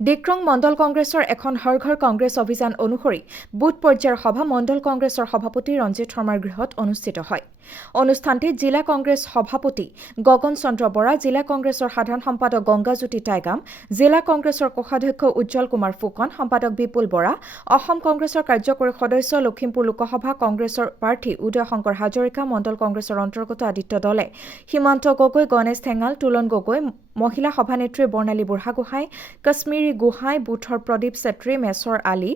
ডিক্ৰং মণ্ডল কংগ্ৰেছৰ এখন হৰ ঘৰ কংগ্ৰেছ অভিযান অনুসৰি বুথ পৰ্যায়ৰ সভা মণ্ডল কংগ্ৰেছৰ সভাপতি ৰঞ্জিত শৰ্মাৰ গৃহত অনুষ্ঠিত হয়। অনুষ্ঠানটিত জিলা কংগ্ৰেছ সভাপতি গগন চন্দ্ৰ বৰা, জিলা কংগ্ৰেছৰ সাধাৰণ সম্পাদক গংগাজ্যোতি টাইগাম, জিলা কংগ্ৰেছৰ কোষাধ্যক্ষ উজ্জ্বল কুমাৰ ফুকন, সম্পাদক বিপুল বৰা, অসম কংগ্ৰেছৰ কাৰ্যকৰী সদস্য লখিমপুৰ লোকসভা কংগ্ৰেছৰ প্ৰাৰ্থী উদয় শংকৰ হাজৰিকা, মণ্ডল কংগ্ৰেছৰ অন্তৰ্গত আদিত্য দলে, সীমান্ত গগৈ, গণেশ ঠেঙাল, তুলন গগৈ, মহিলা সভানেত্ৰী বৰ্ণালী বুঢ়াগোহাঁই, কাশ্মীৰী গোহাঁই, বুথৰ প্ৰদীপ চেত্ৰী, মেছৰ আলী,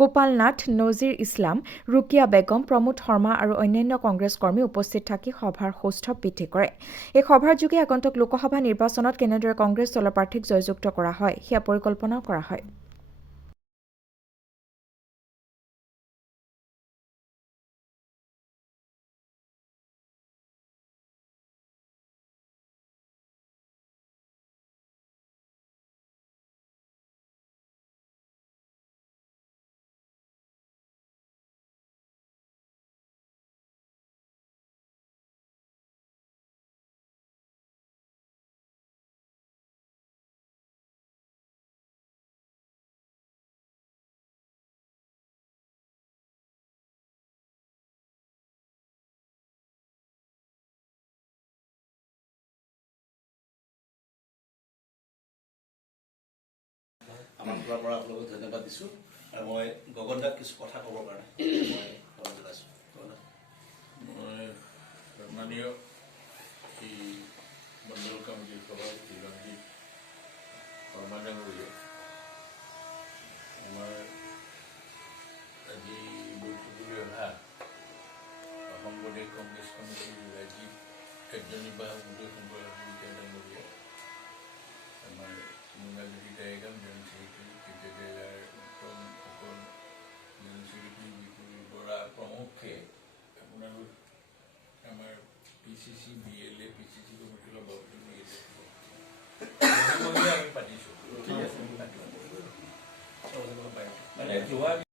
গোপাল নাথ, নজিৰ ইছলাম, ৰুকিয়া বেগম, প্ৰমোদ শৰ্মা আৰু অন্যান্য কংগ্ৰেছ কৰ্মী উপস্থিত থাকি সভাৰ সৌষ্ঠৱ বৃদ্ধি কৰে। এই সভাৰ যোগে আগন্তুক লোকসভা নিৰ্বাচনত কেনেদৰে কংগ্ৰেছ দলৰ প্ৰাৰ্থীক জয়যুক্ত কৰা হয় সেয়া পৰিকল্পনাও কৰা হয়। আমাৰ ফালৰ পৰা আপোনালোকক ধন্যবাদ দিছোঁ আৰু মই গগন দাক কিছু কথা ক'বৰ কাৰণে মই অনুৰোধ জনাইছোঁ। মই সন্মানীয় এই মণ্ডল কমিটিৰ সভাপতি ৰঞ্জিত শৰ্মা ডাঙৰীয়া, আমাৰ আজি বৈঠকলৈ অহা অসম প্ৰদেশ কংগ্ৰেছ কমিটিৰ ৰাজ্যিক কাৰ্যনিৰ্বাহক উদয় শংকৰ হাজৰিকা ডাঙৰীয়া, আমাৰ গংগাজ্যোতি টাইগাম, জেনেৰেল ছেক্ৰেটাৰী কেতিয়াৰ উত্তম ফুকন, জেনেৰেল ছেক্ৰেটাৰী বিপুল বৰা প্ৰমুখে আপোনালোক আমাৰ PCC, BLA, PCC কমিটিৰ সভাপতি আমি পাতিছোঁ।